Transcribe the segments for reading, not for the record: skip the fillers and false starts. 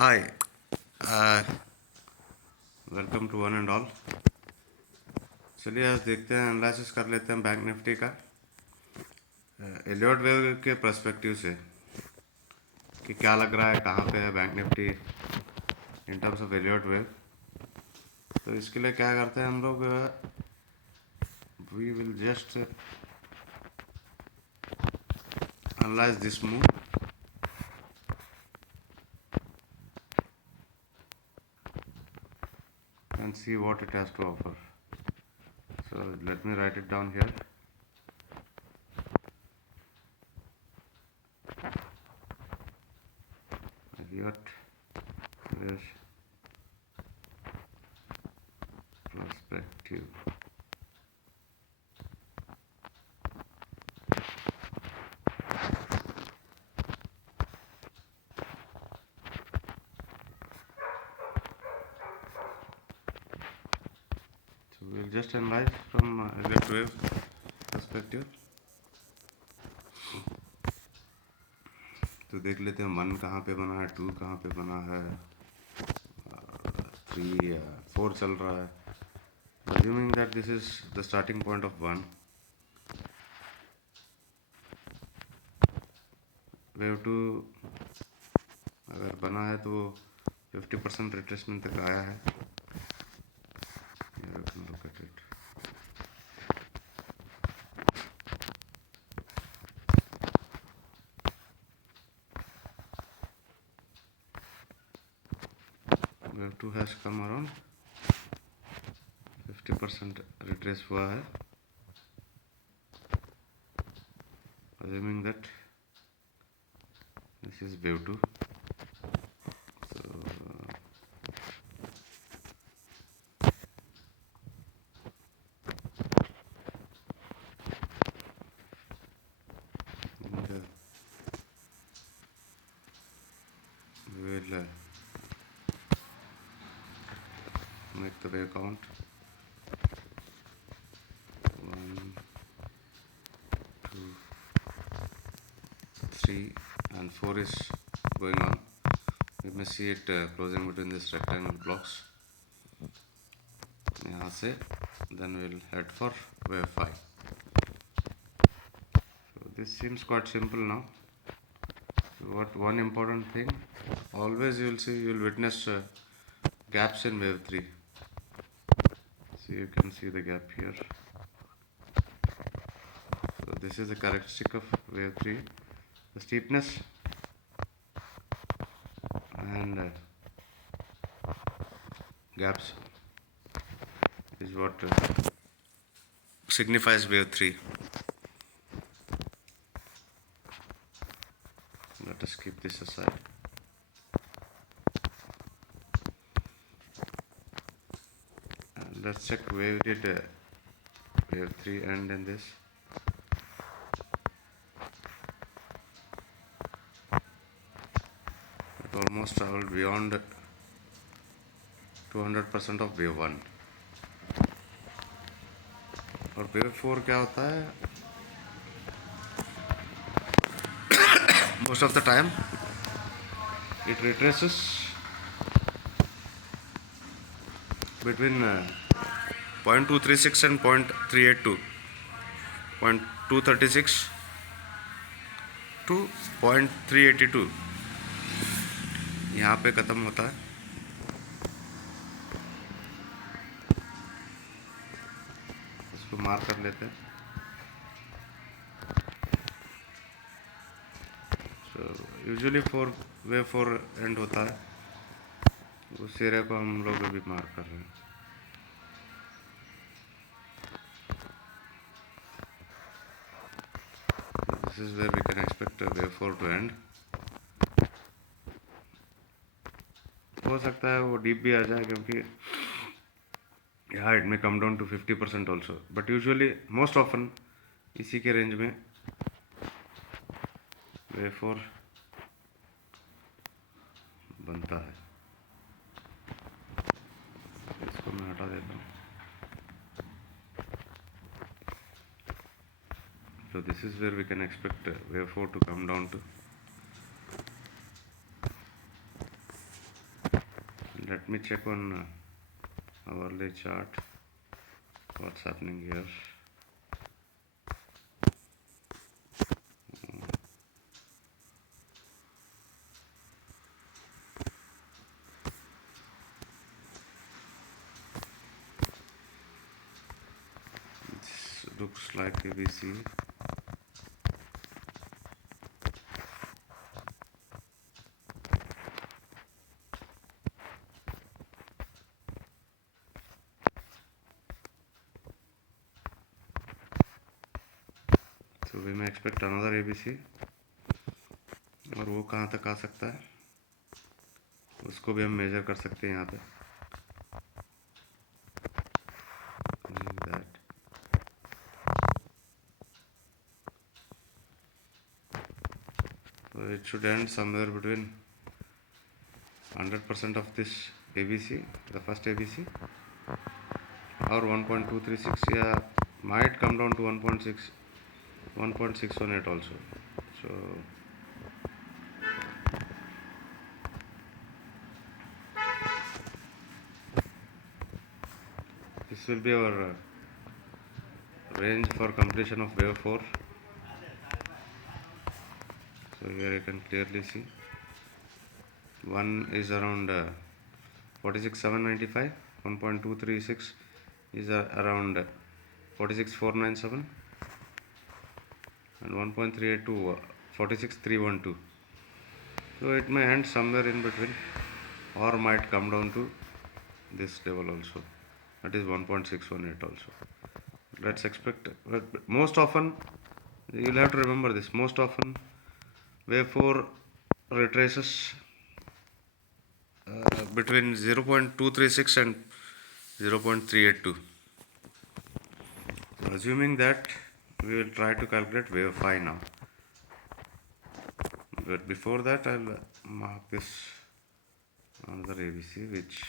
Hi welcome to one and all. चलिए आज देखते हैं, एनालिसिस कर लेते हैं बैंक निफ्टी का एलियट वेव के पर्सपेक्टिव से कि क्या लग रहा है, कहाँ पे है bank Nifty in terms of Elliott wave. तो इसके लिए क्या करते हैं हम लोग, we will just analyze this move and see what it has to offer. So let me write it down here. Elliott wave perspective. So we'll just analyze from Elliott wave perspective. तो देख लेते हैं 1 कहाँ पे बना है, 2 कहाँ पे बना है, 3 4 चल रहा है। Assuming that this is the starting point of 1, wave 2 अगर बना है तो 50% रिट्रेसमेंट तक आया है। Look at it. Wave 2 has come around 50% retrace हुआ है, assuming that this is wave 2. So we will make the wave count 1, 2, 3 and 4 is going on. We may see it closing between this rectangle blocks. यहाँ से then we'll head for wave 5. So this seems quite simple now. So what one important thing, always you will witness gaps in wave 3. So you can see the gap here. So this is a characteristic of wave 3. The steepness and gaps is what signifies wave 3. Let us keep this aside. And let's check where did wave 3 end in this. It almost traveled beyond 200% of wave 1. और wave 4 क्या होता है? Most of the time it retraces between 0.236 and 0.382, 0.236 to 0.382 यहाँ पे ख़त्म होता है। इसको मार्क कर लेते हैं। So usually wave 4 एंड होता है, उस एरिया को हम लोग अभी मार्क कर रहे हैं। This is where we can expect wave 4 to end. हो सकता है वो डीप भी आ जाए, क्योंकि यहाँ it may come down to 50% also, but usually most often इसी के रेंज में wave 4 बनता है। इसको मैं हटा देता हूँ। So this is where we can expect wave 4 to come down to. Let me check on hourly chart what's happening here. This looks like ABC. So we may expect another ABC, और वो कहाँ तक आ सकता है उसको भी हम major कर सकते हैं यहाँ पे. That. So it should end somewhere between 100% of this ABC, the first ABC, or 1.236, yeah, might come down to 1.618 also. So this will be our range for completion of wave 4. So here you can clearly see one is around 46,795, 1.236 is around 46,497, and 1.382 46,312. So it may end somewhere in between, or might come down to this level also, that is 1.618 also. Let's expect, but most often you'll have to remember this, most often wave 4 retraces between 0.236 and 0.382. Assuming that, we will try to calculate wave 5 now. But before that, I'll mark this another ABC, which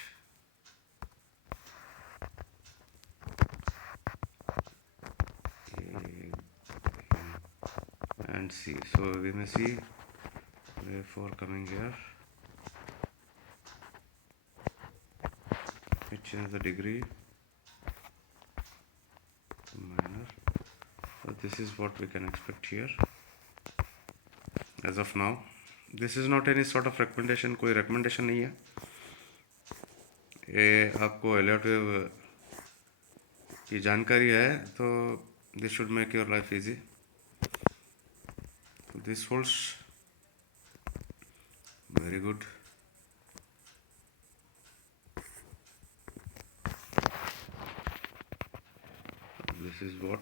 and C. So we may see wave 4 coming here. We change the degree to minor. So this is what we can expect here. As of now, this is not any sort of recommendation, कोई recommendation नहीं है. ये आपको Elliott wave की जानकारी है, तो this should make your life easy. This holds very good. This is what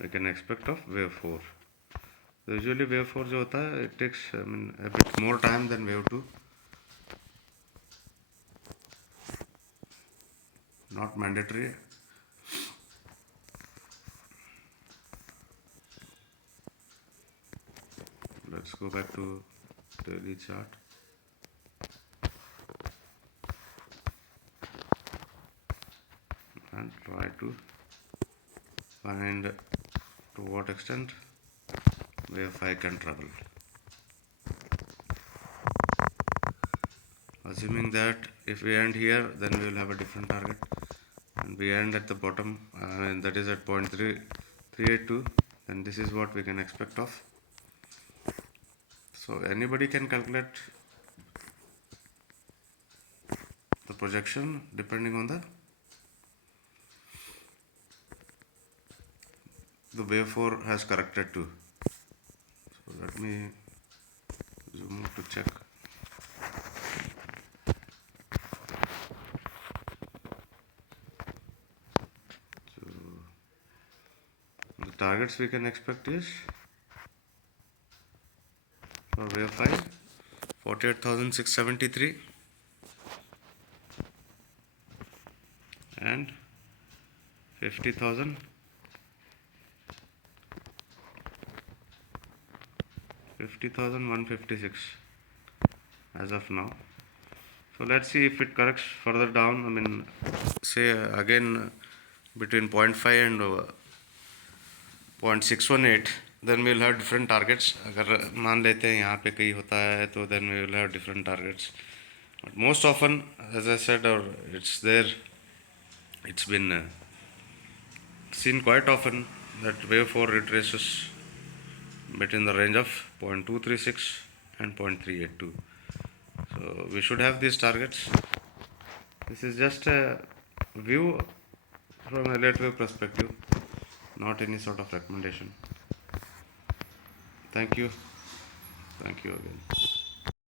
we can expect of wave 4. So usually wave 4 जो होता है, it takes a bit more time than wave 2. Not mandatory. Let's go back to daily chart. And try to find to what extent wave 5 can travel. Assuming that if we end here, then we will have a different target, and we end at the bottom, and that is at 0.382, then this is what we can expect of. So anybody can calculate the projection depending on the wave 4 has corrected to. So let me zoom out to check. So the targets we can expect is for wave 5 48,673 and 50,000 50,156 as of now. So let's see if it corrects further down. Say again between 0.5 and 0.618, then we will have different targets. अगर मान लेते हैं यहाँ पे कहीं होता है, तो then we will have different targets. But most often, as I said, or it's there, it's been seen quite often that wave 4 retraces between the range of 0.236 and 0.382. So we should have these targets. This is just a view from Elliott wave perspective, not any sort of recommendation. Thank you. Thank you again.